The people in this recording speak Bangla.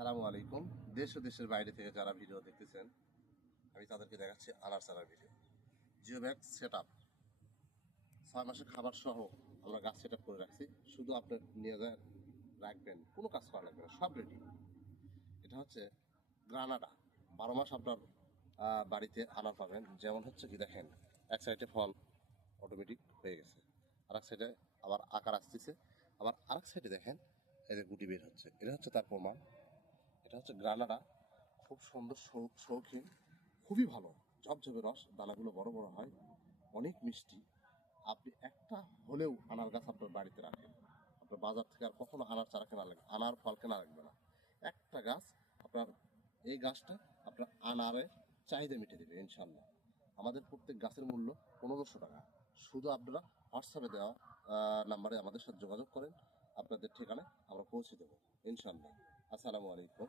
আসসালামু আলাইকুম। দেশ ও দেশের বাইরে থেকে যারা ভিডিও দেখতেছেন, আমি তাদেরকে দেখাচ্ছি আনার চারার video. Geo bag set up 6 মাসের খাবার সহ আমরা গাছ সেট আপ করে রাখছি। শুধু আপনি নিয়ে যায় রাখবেন, কোনো কাজ করা লাগবে না, সব রেডি। এটা হচ্ছে গ্রানাডা। 12 মাস আপনার বাড়িতে আনার পাবেন। যেমন হচ্ছে কি দেখেন, এক সাইডে ফল অটোমেটিক হয়ে গেছে, আর এক সাইডে আবার আকার আসতেছে, আবার আরেক সাইডে দেখেন এই যে গুটি বের হচ্ছে। এটা হচ্ছে তার প্রমাণ। এটা হচ্ছে গ্রানাডা, খুব সুন্দর, শৌখিন, খুবই ভালো, ঝপঝপে রস, দানাগুলো বড় বড় হয়, অনেক মিষ্টি। আপনি একটা হলেও আনার গাছ আপনার বাড়িতে রাখেন, আপনার বাজার থেকে আর কখনো আনার চারা কেনা লাগবে, আনার ফল কেনা লাগবে না। একটা গাছ আপনার, এই গাছটা আপনার আনারের চাহিদা মিটিয়ে দেবে ইনশাল্লাহ। আমাদের প্রত্যেক গাছের মূল্য 1500 টাকা। শুধু আপনারা হোয়াটসঅ্যাপে দেওয়া নাম্বারে আমাদের সাথে যোগাযোগ করেন, আপনাদের ঠিকানায় আমরা পৌঁছে দেবো ইনশাল্লাহ। আসসালামু আলাইকুম।